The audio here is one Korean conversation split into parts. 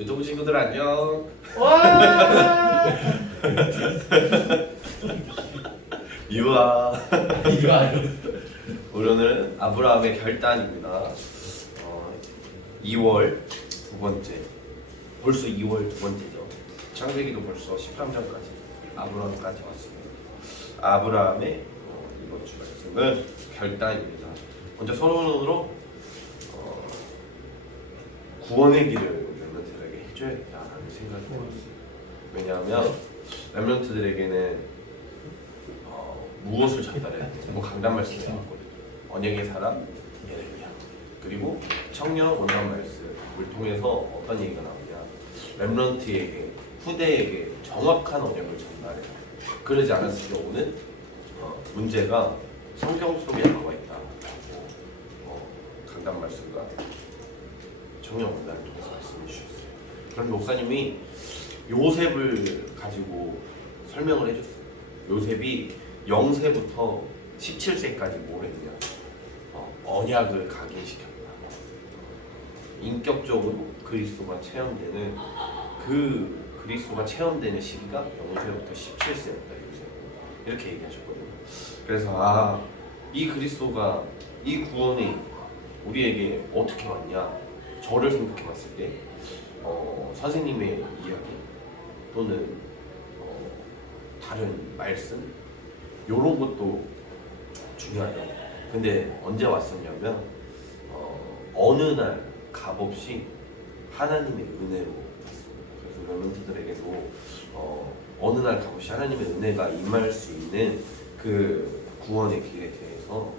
유튜브 친구들 안녕. 와! 유아. 이거 아니야. 오늘은 아브라함의 결단입니다. 2월 두 번째. 벌써 2월 두 번째죠. 창세기도 벌써 13장까지 아브라함까지 왔습니다. 아브라함의 이번 주 말씀은 결단입니다. 먼저 서론으로 구원의 길을 렘넌트들에게 해줘야겠다라는 생각이 들었어요. 왜냐하면 렘넌트들에게는 무엇을 전달해야 돼? 뭐 강단 말씀이 나왔거든요. 언약의 사람 예레미야, 그리고 청년 원단 말씀을 통해서 어떤 얘기가 나오냐? 렘넌트에게, 후대에게 정확한 언약을 전달해야 돼. 그러지 않았을 경우는 문제가 성경 속에 나와 있다라고 강단 말씀과 청년 원단을 통해서 말씀해 주셨어요. 그럼 목사님이 요셉을 가지고 설명을 해줬어요. 요셉이 0세부터 17세까지 뭘 했냐? 언약을 각인시켰다. 인격적으로 그리스도가 체험되는 그 그리스도가 체험되는 시기가 0세부터 17세였다. 이렇게 얘기하셨거든요. 그래서 이 그리스도가, 이 구원이 우리에게 어떻게 왔냐? 저를 생각해봤을 때 선생님의 이야기 또는 다른 말씀 이런 것도 중요하죠. 근데 언제 왔었냐면 어느 날 값없이 하나님의 은혜로 왔습니다. 그래서 렘넌트들에게도 어느 날 값없이 하나님의 은혜가 임할 수 있는 그 구원의 길에 대해서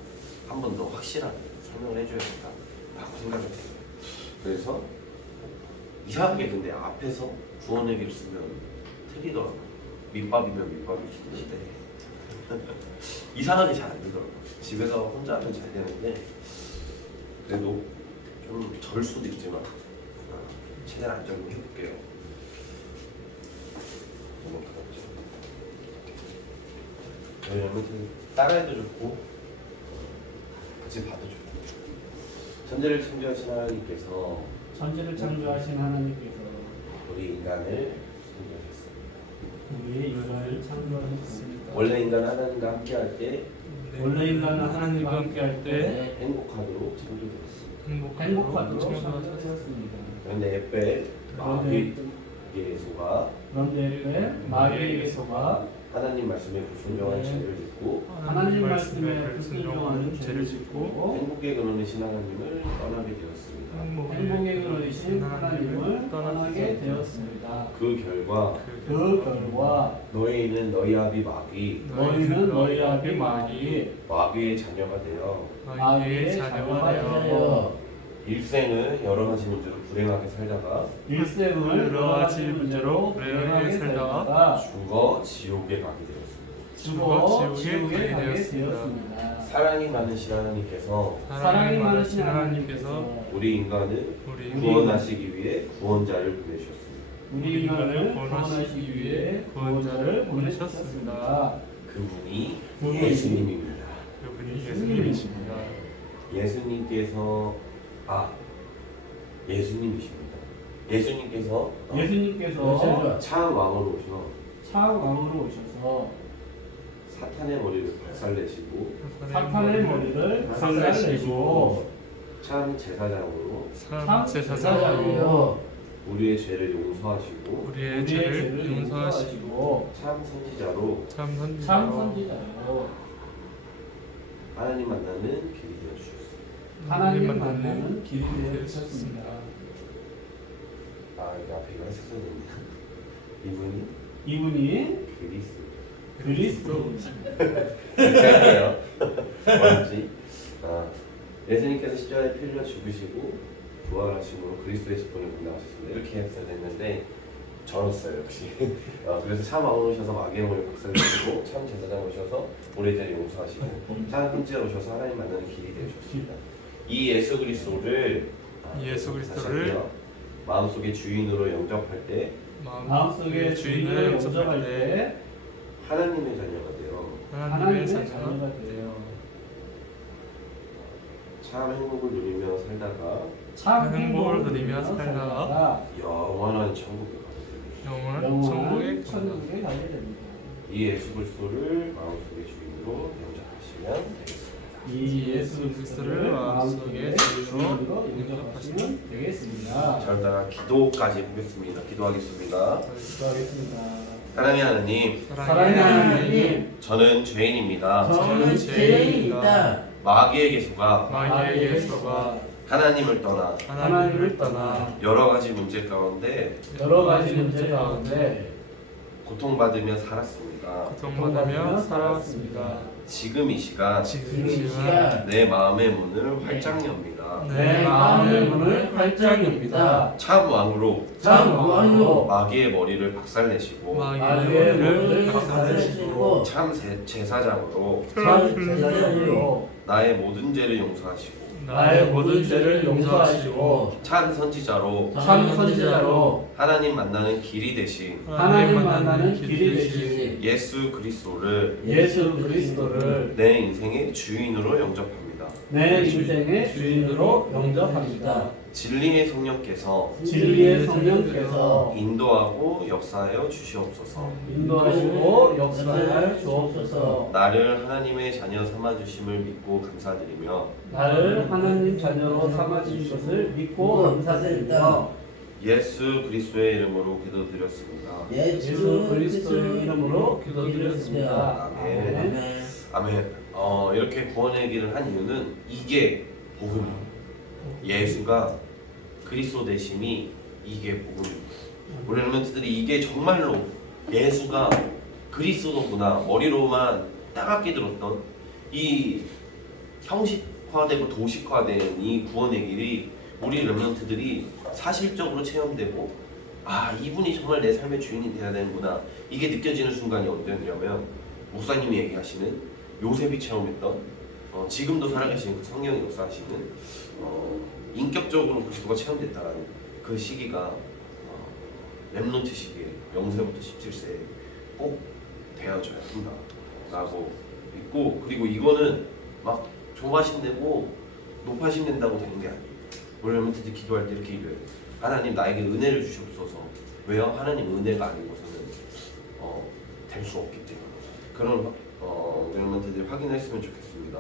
한 번 더 확실하게 설명을 해줘야겠다라고 생각했어요. 그래서 이상하게 근데 앞에서 구원의 길을 쓰면 틀리더라고요. 밑밥이면 밑밥일 수도 있는데 이상하게 잘 안 되더라고요. 집에서 혼자 하면 잘 되는데 그래도 좀 절 수도 있지만 최대한 안정을 해볼게요. 너무 가깝죠. 왜냐면 따라해도 좋고 같이 봐도 좋고. 천지를 창조하신 하나님께서 우리 인간을 창조하셨습니다. 우리의 인간을 창조하셨습니다. 원래 인간은 하나님과 함께할 때 행복하도록 창조되었습니다. 행복하도록 창조하셨습니다. 그런데 에페 마귀에게서가 하나님 말씀에 불순종하는 죄를 짓고 하나님 말씀에 불순종하는 죄를 짓고 행복에 그르신 하나님을 떠나게 되었습니다. 행복에 그르신 하나님을 떠나게 되었습니다. 그 결과 너희는 너희 아비 마귀 너희 아비 마귀의 자녀가 되어 마귀의 자녀가 되어 일생을 여러 가지 문제로 불행하게 살다가 일생을 여러 가지 문제로 불행하게 살다가 죽어 지옥에 가게 되었습니다. 죽어 지옥에 가게 되었습니다. 사랑이 많으신 하나님께서 우리 인간을 구원하시기 위해 구원자를 보내셨습니다. 우리 인간을 구원하시기 위해 구원자를 보내셨습니다. 그분이 예수님입니다. 예수님이십니다. 예수님께서 예수님께서 참 왕으로 오셔서 사탄의 머리를 박살내시고 참 제사장으로 우리의 죄를 용서하시고 참 선지자로 하나님 만나는 길이 되어주셨습니다. 여기 앞에 이거 했었는데 이분이 그리스도. 할게요. 뭔지. 예수님께서 십자가에 피 흘려 죽으시고 부활하심으로 그리스도의 직분을 감당하셨습니다. 이렇게 했어야 됐는데 절었어요 역시. 그래서 참 왕으로 오셔서 마귀의 머리를 박살내시고 참 제사장 오셔서 우리의 죄를 용서하시고 참 선지자 오셔서 하나님 만나는 길이 되어주셨습니다. 이 예수 그리스도를 마음속의 주인으로 영접할 때 마음속의 주인을 영접할 때 하나님의 자녀가 되어 참 행복을 누리며 살다가 참 행복을 누리며 살다가 영원한 천국에 가게 됩니다. 영원한 천국에 영원한 간다. 천국에 가게 됩니다. 이 예수 그리스도를 마음속에 주인으로 영접하시면 되겠습니다. 이 예수 그리스도를 마음속에 주인으로 영접하시면 되겠습니다. 자, 일단 기도까지 보겠습니다. 기도하겠습니다. 기도하겠습니다. 사랑의 하나님, 사랑하는 하나님, 저는 죄인입니다. 저는 죄인이다. 마귀의 계수가 마귀의 예수가 하나님을 떠나 하나님을 떠나 여러 가지 문제 가운데 여러 가지 문제 가운데 고통받으며 살았습니다. 고통받으며 살아왔습니다. 지금 이 시간 지금 이 시간 내 마음의 문을 활짝 엽니다. 내 마음의 문을 활짝 엽니다. 참 왕으로 참 왕으로 마귀의 머리를 박살내시고 마귀의 마귀의 머리를 머리를 박살내시고 박살내시고 참 제사장으로 참 제사장으로 나의 모든 죄를 용서하시고 나의 모든 죄를 용서하시고 참 선지자로 참 선지자로 하나님 만나는 길이 되신 하나님 만나는 길이 되신 예수 그리스도를 예수 그리스도를 내 인생의 주인으로 영접합니다. 내 인생의 주인으로 영접합니다. 진리의 성령께서 진리의 성령께서 인도하고 역사하여 주시옵소서. 인도하시고 역사하여 주옵소서. 나를 하나님의 자녀 삼아 주심을 믿고 감사드리며 나를 하나님 자녀로 삼아주신 것을 믿고 감사드리며 예수 그리스도의 이름으로 기도드렸습니다. 예수 그리스도의 이름으로 기도드렸습니다. 아멘. 아멘. 아멘. 이렇게 구원의 길을 한 이유는 이게 복음이에요. 예수가 그리스도 되심이 이게 복음입니다. 우리 렘넌트들이 이게 정말로 예수가 그리스도구나 머리로만 따갑게 들었던 이 형식화되고 도식화된 이 구원의 길이 우리 렘넌트들이 사실적으로 체험되고 아 이분이 정말 내 삶의 주인이 돼야 되는구나 이게 느껴지는 순간이 언제냐면 목사님이 얘기하시는 요셉이 체험했던 지금도 살아계신 그 성령이 역사하시는 인격적으로 그리스도가 체험됐다라는 그 시기가 렘넌트 시기에 0세부터 17세에 꼭 되어져야 한다라고 믿고 그리고 이거는 막 조마신되고 높아신된다고 되는 게 아니에요. 우리 렘넌트들 기도할 때 이렇게 기도해요. 하나님 나에게 은혜를 주시옵소서. 왜요? 하나님 은혜가 아니고서는 될 수 없기 때문에 그런 렘넌트들이 확인했으면 좋겠습니다.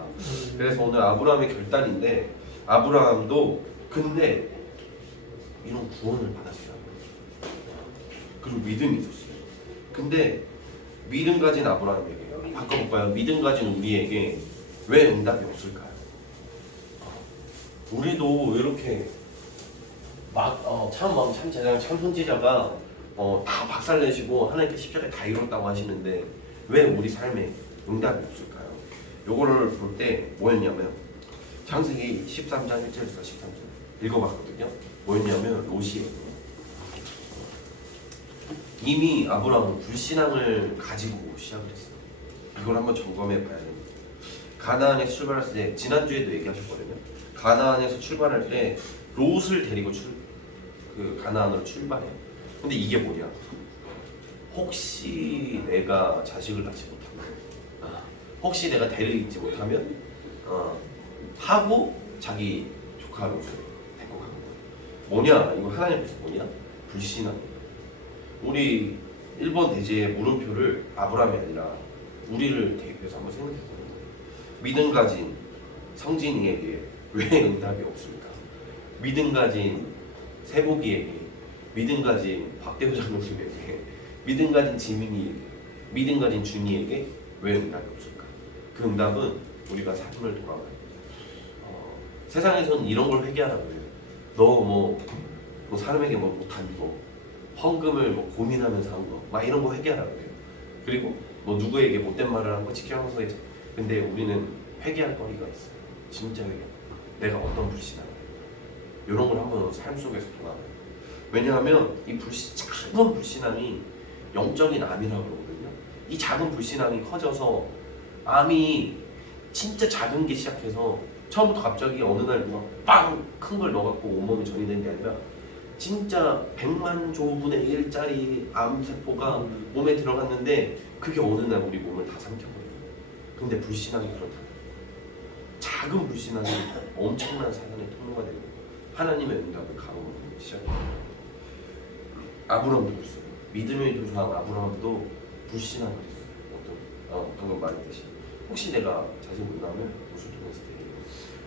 그래서 오늘 아브라함의 결단인데 아브라함도 근데 이런 구원을 받았어요. 그리고 믿음이 있었어요. 근데 믿음 가진 아브라함에게 바꿔볼까요? 믿음 가진 우리에게 왜 응답이 없을까요? 우리도 이렇게 참 마음 참 제장 참 선지자가 다 박살내시고 하나님께 십자가에 다 이뤘다고 하시는데 왜 우리 삶에 응답이 없을까요? 요거를 볼 때 뭐였냐면 창세기 13장 1절에서 13절 읽어봤거든요. 뭐였냐면 롯이에요. 이미 아브라함은 불신앙을 가지고 시작을 했어요. 이걸 한번 점검해 봐야 됩니다. 가나안에서 출발했을 때 지난주에도 얘기하셨거든요. 가나안에서 출발할 때 롯을 데리고 가나안으로 출발해요. 근데 이게 뭐냐? 혹시 내가 자식을 낳지 못하면, 혹시 내가 대를 잇지 못하면, 하고 자기 조카를 데리고 간 거예요. 뭐냐? 이거 하나님께서 뭐냐? 불신앙이에요. 우리 일본 대제의 물음표를 아브라함이 아니라 우리를 대입해서 한번 생각해 보는 거예요. 믿음 가진 성진이에게 왜 응답이 없을까? 믿음 가진 세복이에게, 믿음 가진 박대호 장로님에게, 믿음 가진 지민이에게, 믿음 가진 준이에게 왜 응답이 없을까? 그 응답은 우리가 삶을 돌아가야 돼요. 세상에서는 이런 걸 회개하라고 해요. 너 뭐 사람에게 뭐 못한 거, 헌금을 뭐 고민하면서 한 거, 막 이런 거 회개하라고 해요. 그리고 뭐 누구에게 못된 말을 한 거 지켜하면서 해줘. 근데 우리는 회개할 거리가 있어요. 진짜 회개. 내가 어떤 불신앙이야. 이런 걸 한번 삶 속에서 돌아봐요. 왜냐하면 이 작은 불신앙이 영적인 암이라고 그러거든요. 이 작은 불신앙이 커져서 암이 진짜 작은 게 시작해서 처음부터 갑자기 어느 날 누가 빵 큰 걸 넣어갖고 온몸에 전이 된 게 아니라 진짜 100만 조분의 1짜리 암세포가 몸에 들어갔는데 그게 어느 날 우리 몸을 다 삼켜버려요. 근데 불신앙이 그렇다. 작은 불신앙이 엄청난 사단의 통로가 되고 하나님의 응답을 가로막는 시작합니다. 아브라함도 그랬어요. 믿음의 조상 아브라함도 불신앙을 했어요. 방금 말했듯이 혹시 내가 자세히 못나면 무슨 통해서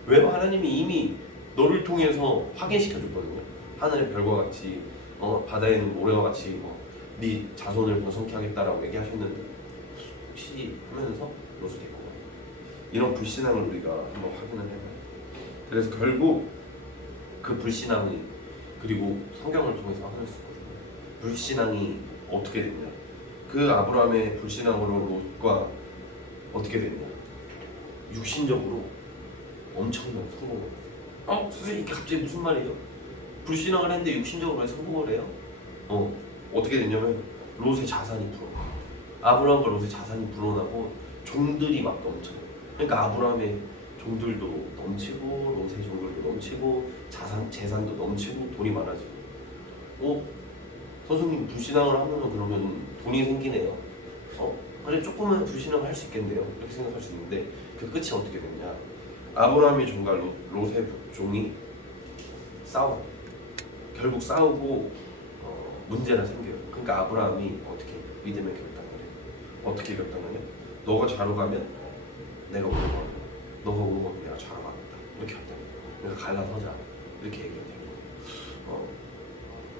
왜 하나님이 이미 너를 통해서 확인시켜 줬거든요. 하늘의 별과 같이 바다에 있는 모래와 같이 네 자손을 번성케 하겠다라고 얘기하셨는데 혹시 하면서 롯을 데리고 가요. 이런 불신앙을 우리가 한번 확인을 해봐요. 그래서 결국 그 불신앙이 그리고 성경을 통해서 확인할 수가 없어요. 불신앙이 어떻게 됐냐? 그 아브라함의 불신앙으로 롯과 어떻게 됐냐? 육신적으로 엄청난 성공을 했어요. 선생님 이게 갑자기 무슨 말이에요? 불신앙을 했는데 육신적으로 왜 성공을 해요? 어떻게 됐냐면 롯의 자산이 불어나고 아브라함과 롯의 자산이 불어나고 종들이 막 넘쳐요. 그러니까 아브라함의 종들도 넘치고 롯의 종들도 넘치고 재산도 넘치고 돈이 많아지고 선생님 불신앙을 하면 그러면 돈이 생기네요. 그래 조금은 불신앙을 할 수 있겠네요. 이렇게 생각할 수 있는데 그 끝이 어떻게 됐냐? 아브라함의 종과 롯의 종이 싸워. 결국 싸우고 문제가 생겨요. 그러니까 아브라함이 어떻게 믿음의 결단을 해요. 어떻게 결단하냐? 너가 좌로 가면 내가 오르고 가고 너가 오르고 가면 내가 좌로 가겠다. 이렇게 결단해요. 그러니까 갈라서자. 이렇게 얘기를 해요.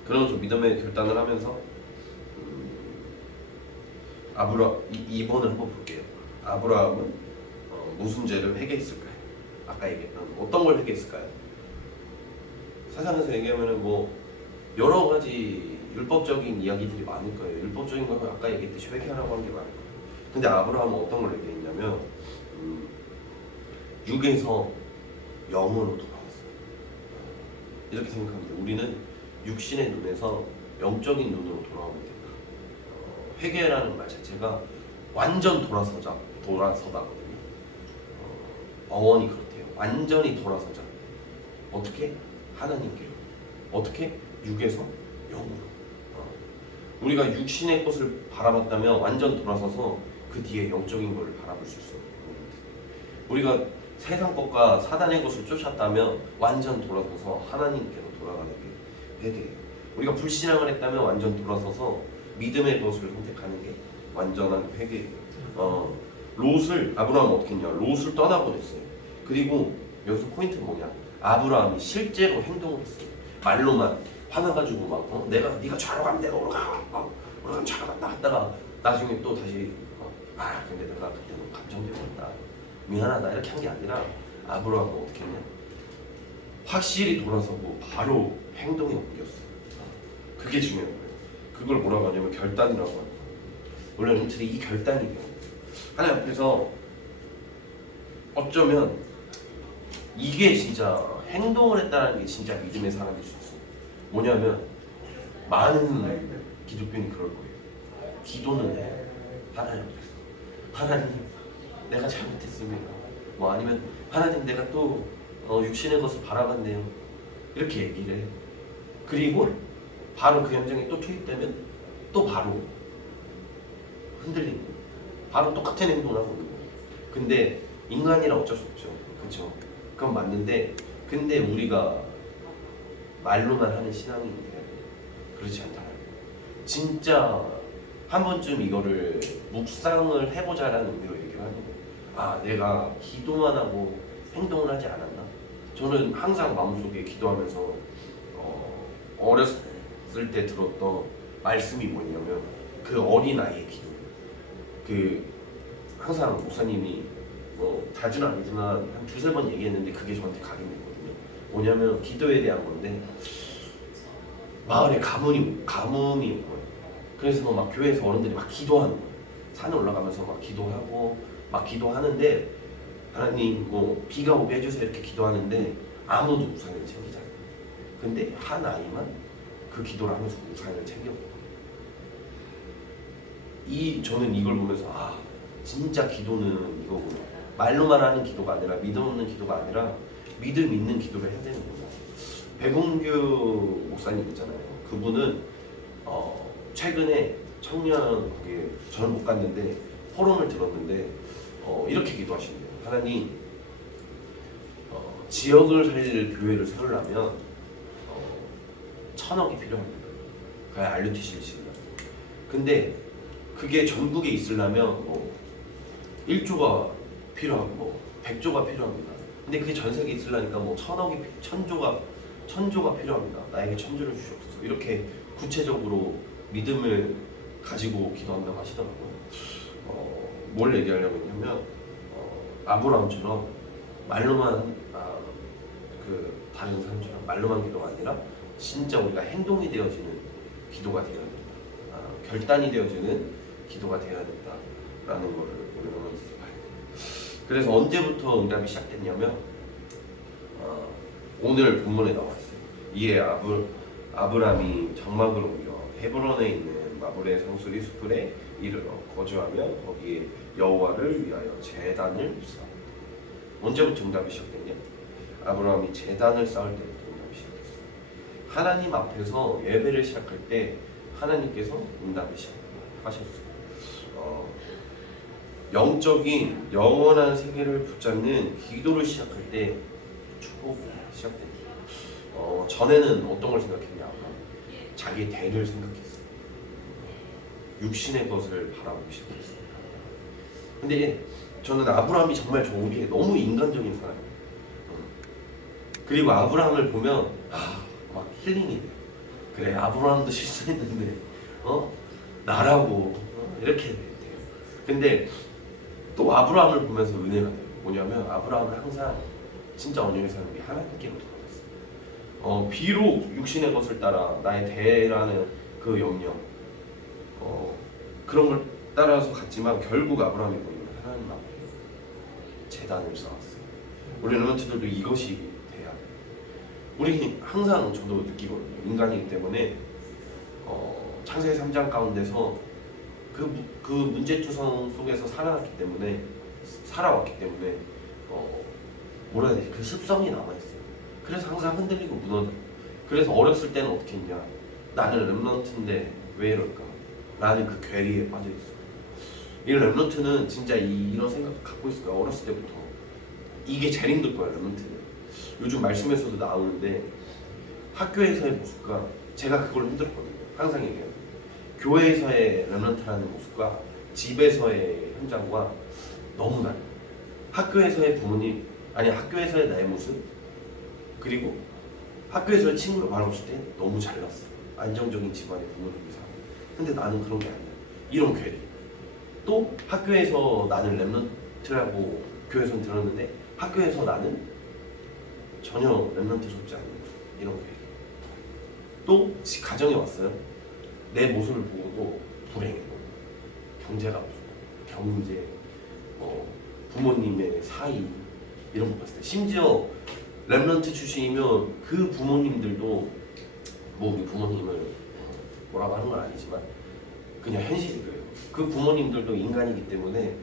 그러면서 믿음의 결단을 하면서 이번을 한번 볼게요. 아브라함은 무슨 죄를 회개했을까요? 아까 얘기했던 어떤 걸 회개했을까요? 세상에서 얘기하면은 여러 가지 율법적인 이야기들이 많을 거예요. 율법적인 거 아까 얘기했듯이 회개하라고 한 게 많을 거예요. 근데 아브라함은 어떤 걸 회개했냐면 육에서 영으로 돌아왔어요. 이렇게 생각합니다. 우리는 육신의 눈에서 영적인 눈으로 돌아오면 된다. 회개라는 말 자체가 완전 돌아서다거든요. 어원이 그렇대요. 완전히 돌아서자. 어떻게? 하나님께로. 어떻게? 육에서 영으로. 우리가 육신의 것을 바라봤다면 완전 돌아서서 그 뒤에 영적인 것을 바라볼 수 있어요. 우리가 세상 것과 사단의 것을 쫓았다면 완전 돌아서서 하나님께로 돌아가는 게 회개예요. 우리가 불신앙을 했다면 완전 돌아서서 믿음의 것을 선택하는 게 완전한 회개예요. 아브라함은 어떻게 했냐? 롯을 떠나보냈어요. 그리고 여기서 포인트는 뭐냐? 아브라함이 실제로 행동을 했어요. 말로만 화나가지고 막 네가 좌로 가면 내가 오르가 오르가면 좌로 간다 했다가 나중에 또 다시 근데 내가 그때 너무 감정적이었다 미안하다 이렇게 한 게 아니라 아브라함은 어떻게 했냐? 확실히 돌아서고 바로 행동에 옮겼어요. 그게 중요한 거예요. 그걸 뭐라고 하냐면 결단이라고 하는 거예요. 원래는 이 결단이에요. 하나님 앞에서 어쩌면 이게 진짜 행동을 했다는 게 진짜 믿음의 사람일 수 있어요. 뭐냐면 많은 기독교인이 그럴 거예요. 기도는 해. 하나님 내가 잘못했습니다. 아니면 하나님 내가 또 육신의 것을 바라봤네요. 이렇게 얘기를 해. 그리고 바로 그 감정이 또 투입되면 또 바로 흔들리는 거예요. 바로 똑같은 행동을 하고 있는 거예요. 근데 인간이라 어쩔 수 없죠. 그렇죠? 그건 맞는데 근데 우리가 말로만 하는 신앙인데 그렇지 않다는 거예요. 진짜 한 번쯤 이거를 묵상을 해보자라는 의미로 얘기를 하는 거예요. 내가 기도만 하고 행동을 하지 않았나? 저는 항상 마음속에 기도하면서 어렸을 때 들었던 말씀이 뭐냐면 그 어린아이의 기도. 항상 목사님이 자주는 아니지만 한 두세 번 얘기했는데 그게 저한테 각인됐거든요. 뭐냐면 기도에 대한 건데 마을에 가뭄이 온 거예요. 그래서 막 교회에서 어른들이 막 기도하는 거예요. 산에 올라가면서 막 기도하고 막 기도하는데 하나님 비가 오게 해주세요 이렇게 기도하는데 아무도 우산을 챙기지 않아요. 근데 한 아이만 그 기도를 하면서 우산을 챙겼고 저는 이걸 보면서 진짜 기도는 이거구나. 말로만 하는 기도가 아니라 믿음 없는 기도가 아니라 믿음 있는 기도를 해야 되는구나. 백운규 목사님 있잖아요. 그분은 최근에 청년 거기에 저는 못 갔는데 포럼을 들었는데 이렇게 기도하신대요. 하나님 지역을 살릴 교회를 세우려면 1,000억이 필요합니다. 그냥 RUTC를 지으려면. 근데 그게 전국에 있으려면 뭐 1조가 필요하고 뭐 100조가 필요합니다. 근데 그게 전 세계에 있으려니까 뭐 1,000조가 필요합니다. 나에게 1,000조를 주시옵소서. 이렇게 구체적으로 믿음을 가지고 기도한다고 하시더라고요. 뭘 얘기하려고 했냐면 아브라함처럼 말로만 다른 사람처럼 말로만 기도가 아니라 진짜 우리가 행동이 되어지는 기도가 되어야 된다. 결단이 되어지는 기도가 되어야 된다라는 거를 우리가 먼저 봐야 돼요. 그래서 언제부터 응답이 시작됐냐면 오늘 본문에 나와 있어요. 이에 아브라함이 장막을 옮겨 헤브론에 있는 마므레 상수리 숲에 이르러 거주하며 거기에 여호와를 위하여 제단을 쌓았다. 언제부터 응답이 시작됐냐? 아브라함이 제단을 쌓을 때부터 응답이 시작됐어요. 하나님 앞에서 예배를 시작할 때 하나님께서 응답을 시작하셨어요. 영적인 영원한 세계를 붙잡는 기도를 시작할 때 축복이 시작됩니다. 전에는 어떤 걸 생각했냐? 자기 대를 생각했어요. 육신의 것을 바라보기 시작했어요. 근데 저는 아브라함이 정말 좋은 게 너무 인간적인 사람이에요. 그리고 아브라함을 보면 막 힐링이 돼요. 그래, 아브라함도 실수했는데 나라고 이렇게 돼요. 근데 또 아브라함을 보면서 은혜가 돼요. 뭐냐면 아브라함은 항상 진짜 언약의 사람이 하나님께로부터 받았어요. 비록 육신의 것을 따라 나의 대라는 그 영역 그런 걸 따라서 갔지만 결국 아브라함이 보이면 하나님 앞에 제단을 쌓았어요. 우리 렘넌트들도 이것이 돼야 돼요. 우리 항상 저도 느끼거든요. 인간이기 때문에 창세기 3장 가운데서 그 문제투성 속에서 살아왔기 때문에 뭐라 해야 되지? 그 습성이 남아있어요. 그래서 항상 흔들리고 무너져요. 그래서 어렸을 때는 어떻게 했냐? 나는 렘넌트인데 왜 이럴까? 나는 그 괴리에 빠져있어. 이 렘넌트는 진짜 이런 생각 갖고 있을 거야. 어렸을 때부터. 이게 제일 힘들 거야, 렘넌트는. 요즘 말씀에서도 나오는데 학교에서의 모습과 제가 그걸 힘들었거든요. 항상 얘기해요. 교회에서의 렘넌트라는 모습과 집에서의 현장과 너무 달라요. 학교에서의 부모님, 아니 학교에서의 나의 모습, 그리고 학교에서의 친구를 바라봤을 때 너무 잘났어. 안정적인 집안의 부모님이 살고. 근데 나는 그런 게 아니야. 이런 괴리. 또 학교에서 나는 렘넌트라고 교회에서 들었는데 학교에서 나는 전혀 렘넌트스럽지 않는 이런 괴리. 또 가정에 왔어요. 내 모습을 보고도 불행해. 경제가 없어. 경제, 부모님의 사이 이런 거 봤을 때 심지어 렘넌트 출신이면 그 부모님들도 뭐 우리 부모님을 뭐라고 하는 건 아니지만 그냥 현실이 그래요. 그 부모님들도 인간이기 때문에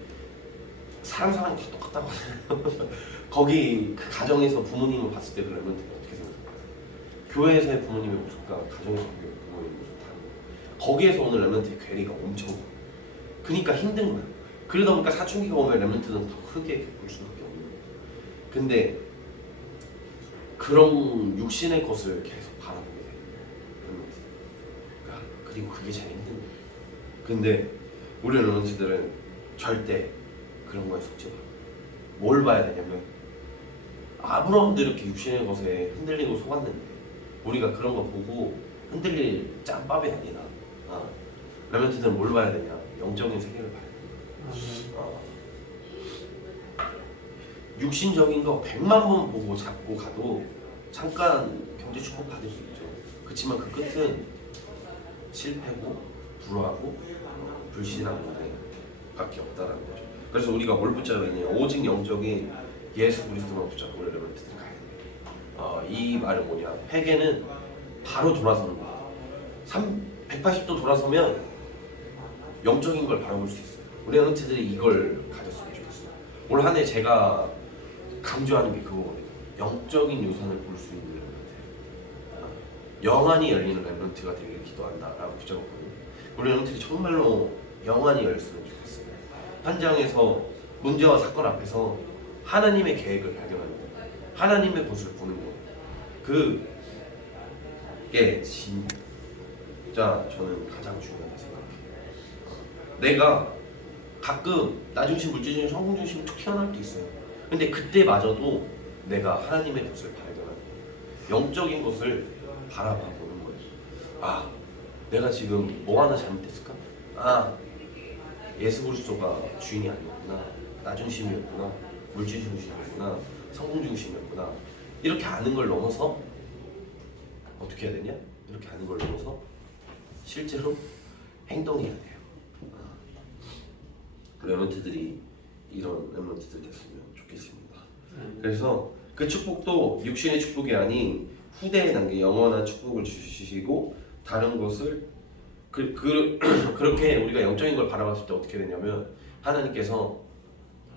사람이 다 똑같다고 하잖아요. 거기 그 가정에서 부모님을 봤을 때 그 렘넌트가 어떻게 생각할까요? 교회에서의 부모님의 모습과 가정에서 부모님의 모습 다른 거예요. 거기에서 오는 렘넌트의 괴리가 엄청 커요. 그러니까 힘든 거예요. 그러다 보니까 사춘기가 오면 렘넌트는 더 크게 겪을 수밖에 없는 거예요. 근데 그런 육신의 것을 계속 바라보게 돼요. 그리고 그게 제일 힘든 거예요. 근데 우리 렘넌트들은 절대 그런 거에 속지 마. 뭘 봐야 되냐면 아브라함도 이렇게 육신의 것에 흔들리고 속았는데 우리가 그런 거 보고 흔들릴 짬밥이 아니라 렘넌트들은 뭘 봐야 되냐? 영적인 세계를 봐야 돼. 육신적인 거 100만 번 보고 잡고 가도 잠깐 경제 축복 받을 수 있죠. 그렇지만 그 끝은 실패고 불화하고 불신하고 밖에 없다라는 거죠. 그래서 우리가 뭘 붙잡아야 되냐? 오직 영적인 예수 그리스도만 붙잡고 우리 렘넌트들 가야 돼요. 이 말은 뭐냐? 회개는 바로 돌아서는 거야. 180도 돌아서면 영적인 걸 바라볼 수 있어요. 우리 렘넌트들이 이걸 가졌으면 좋겠어요. 올 한 해 제가 강조하는 게 그거거든요. 영적인 유산을 볼 수 있는 렘넌트. 영안이 열리는 렘넌트가 되길 기도한다라고 붙잡았거든요. 우리 렘넌트들이 정말로 영안이 열렸으면 좋겠어요. 현장에서 문제와 사건 앞에서 하나님의 계획을 발견하는 거예요. 하나님의 것을 보는 거예요. 그게 진짜 저는 가장 중요하다 생각해요. 내가 가끔 나 중심, 물질 중심, 성공 중심 툭 튀어나올 때 있어요. 근데 그때마저도 내가 하나님의 것을 발견하고 영적인 것을 바라봐 보는 거예요. 아, 내가 지금 뭐 하나 잘못했을까? 아, 예수 그리스도가 주인이 아니었구나. 나 중심이었구나. 물질 중심이었구나. 성공 중심이었구나. 이렇게 아는 걸 넘어서 어떻게 해야 되냐? 이렇게 아는 걸 넘어서 실제로 행동해야 돼요. 렘넌트들이 이런 렘넌트들 됐으면 좋겠습니다. 그래서 그 축복도 육신의 축복이 아닌 후대에 남긴 영원한 축복을 주시고 다른 것을 그렇게 우리가 영적인 걸 바라봤을 때 어떻게 되냐면 하나님께서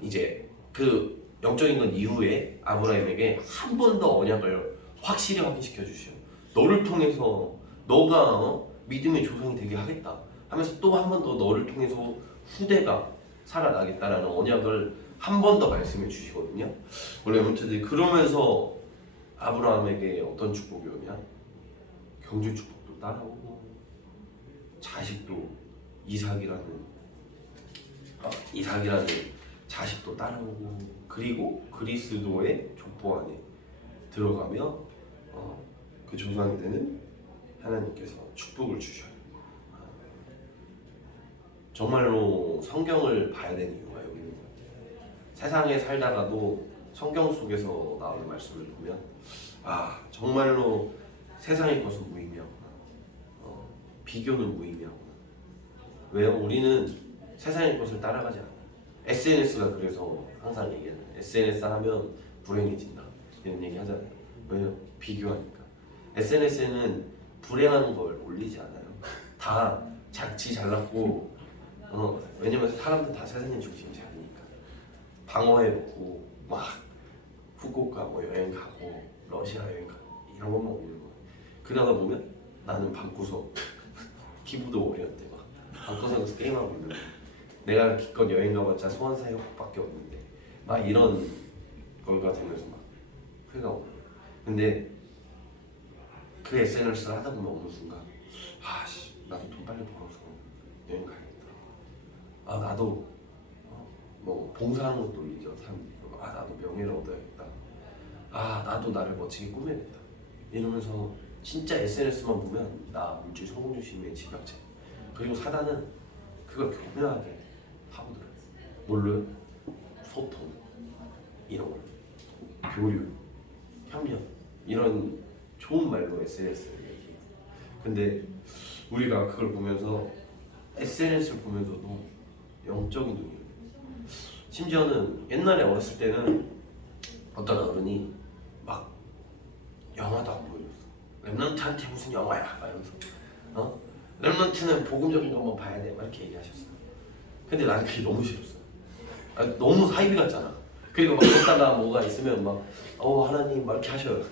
이제 그 영적인 것 이후에 아브라함에게 한 번 더 언약을 확실히 확인시켜 주셔. 너를 통해서 너가 믿음의 조상이 되게 하겠다 하면서 또 한 번 더 너를 통해서 후대가 살아나겠다라는 언약을 한 번 더 말씀해 주시거든요. 원래 렘넌트들이 그러면서 아브라함에게 어떤 축복이 오냐? 경제 축복도 따라오고 자식도 이삭이라는 자식도 따라오고 그리고 그리스도의 족보 안에 들어가며 그 조상이 되는 하나님께서 축복을 주셔요. 정말로 성경을 봐야 되는 이유가 여기 있는 거예요. 세상에 살다가도 성경 속에서 나오는 말씀을 보면 아, 정말로 세상의 것은 무의미하구나. 비교는 무의미하구나. 왜요? 우리는 세상의 것을 따라가지 않아. SNS가 그래서 항상 얘기하는 SNS 하면 불행해진다 이런 얘기 하잖아요. 왜요? 비교하니까. SNS에는 불행한 걸 올리지 않아요. 다 작지 잘났고 왜냐면 사람들 다 세상의 중심이 아니니까 방어해놓고 막 후쿠오카 뭐 여행 가고 러시아 여행 가고 이런 것만 올리는 거예요. 그러다 보면 나는 방구석 기부도 어려운데 막 방구석에서 게임하고 있는 거예요. 내가 기껏 여행 가봤자 소환사 협곡밖에 없는데 막 이런 걸가 되면서 막 회가 오고. 근데 그 SNS를 하다 보면 어느 순간 아씨 나도 돈 빨리 벌어서 여행 가야겠다. 아 나도 뭐 봉사하는 것도 올리죠 사람들이. 아 나도 명예를 얻어야겠다. 아 나도 나를 멋지게 꾸며야겠다. 이러면서 진짜 SNS만 보면 나 물질 성공 중심의 집약체. 그리고 사단은 그걸 교묘하게 파고들어요. 뭘로요? 소통 이런 거, 교류, 협력 이런 좋은 말로 SNS를 얘기해요. 근데 우리가 그걸 보면서 SNS를 보면서도 영적인 눈이 심지어는 옛날에 어렸을 때는 어떤 어른이 막 영화도 안 보여줬어. 렘넌트한테 무슨 영화야 막 이러면서 렘넌트는 복음적인 것만 봐야 돼 막 이렇게 얘기하셨어. 근데 나는 그게 너무 싫었어. 너무 사이비 같잖아. 그리고 막 걷다가 뭐가 있으면 막 하나님 막 이렇게 하셔요.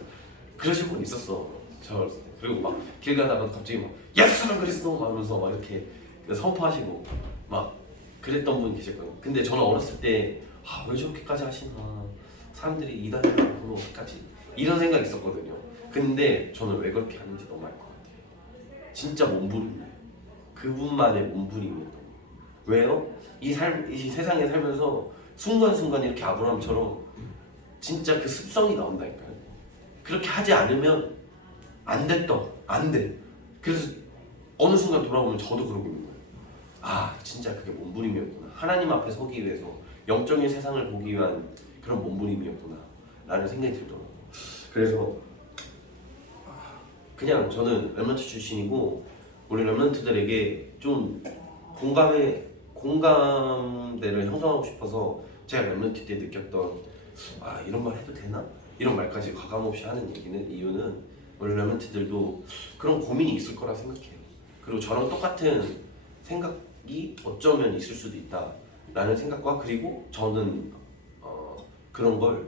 그러신 분 있었어 저 어렸을 때. 그리고 막 길 가다가 갑자기 막 예수는 그리스도 막 하면서 막 이렇게 선포하시고 막 그랬던 분 계셨거든요. 근데 저는 어렸을 때 왜 저렇게까지 하시나, 사람들이 이단이라고 어디까지 이런 생각이 있었거든요. 근데 저는 왜 그렇게 하는지 너무 알 것 같아요. 진짜 몸부림이에요. 그분만의 몸부림이에요. 왜요? 이 세상에 살면서 순간순간 이렇게 아브라함처럼 진짜 그 습성이 나온다니까요. 그렇게 하지 않으면 안 돼. 그래서 어느 순간 돌아보면 저도 그러고 있는 거예요. 아 진짜 그게 몸부림이었구나. 하나님 앞에 서기 위해서 영적인 세상을 보기 위한 그런 몸부림이었구나 라는 생각이 들더라고요. 그래서 그냥 저는 렘넌트 출신이고 우리 렘넌트들에게 좀 공감대를 형성하고 싶어서 제가 렘넌트 때 느꼈던 이런 말 해도 되나? 이런 말까지 과감없이 하는 이유는 우리 렘넌트들도 그런 고민이 있을 거라 생각해요. 그리고 저랑 똑같은 생각이 어쩌면 있을 수도 있다 라는 생각과, 그리고 저는 그런 걸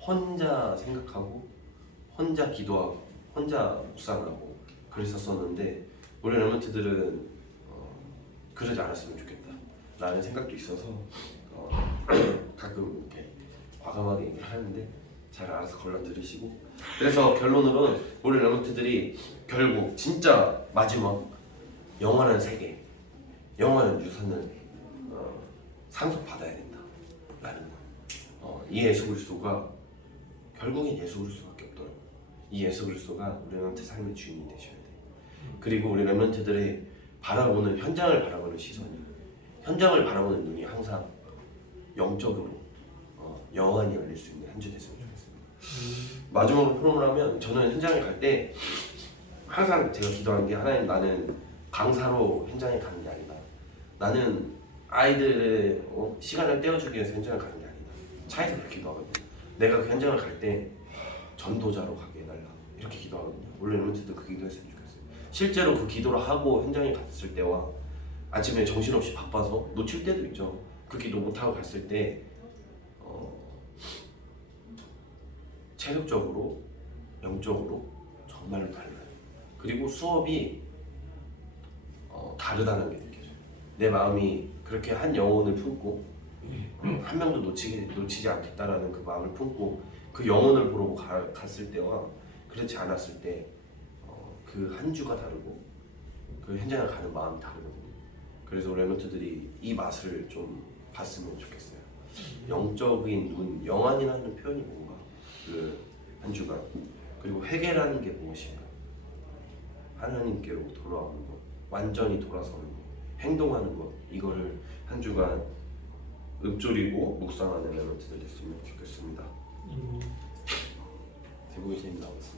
혼자 생각하고 혼자 기도하고 혼자 묵상하고 그랬었었는데 우리 렘넌트들은 그러지 않았으면 좋겠다 라는 생각도 있어서 가끔 이렇게 과감하게 얘기를 하는데 잘 알아서 걸러 들으시고 그래서 결론으로는 우리 레몬트들이 결국 진짜 마지막 영원한 세계, 영원한 유산을 상속받아야 된다라는 이 예수 그리스도가 결국엔 예수 그리스도밖에 없더라고요. 이 예수 그리스도가 우리 레몬트 삶의 주인이 되셔야 돼요. 그리고 우리 레몬트들의 바라보는 현장을 바라보는 시선이 현장을 바라보는 눈이 항상 영적으로 영원히 열릴 수 있는 한 주 됐으면 좋겠습니다. 마지막으로 프로그램을 하면 저는 현장에 갈 때 항상 제가 기도하는 게 하나님 나는 강사로 현장에 가는 게 아니다. 나는 아이들의 시간을 떼어주기 위해서 현장을 가는 게 아니다. 차에서 그렇게 기도하거든요. 내가 그 현장을 갈 때 전도자로 가게 해달라 이렇게 기도하거든요. 원래 르몬트도 그 기도했으면 좋겠어요. 실제로 그 기도를 하고 현장에 갔을 때와 아침에 정신없이 바빠서 놓칠 때도 있죠. 그 기도 못하고 갔을 때 체력적으로 영적으로 정말로 달라요. 그리고 수업이 다르다는 게 느껴져요. 내 마음이 그렇게 한 영혼을 품고 한 명도 놓치지 않겠다라는 그 마음을 품고 그 영혼을 보러 갔을 때와 그렇지 않았을 때 그 한 주가 다르고 그 현장에 가는 마음이 다르거든요. 그래서 레몬트들이 이 맛을 좀 봤으면 좋겠어요. 영적인 눈, 영안이라는 표현이 뭔가 그 한 주간 그리고 회개라는 게 무엇인가 하나님께로 돌아오는 것, 완전히 돌아서는 것, 행동하는 것 이거를 한 주간 읊조리고 묵상하는 레몬트들 됐으면 좋겠습니다. 제목이 재미 나오겠습니다.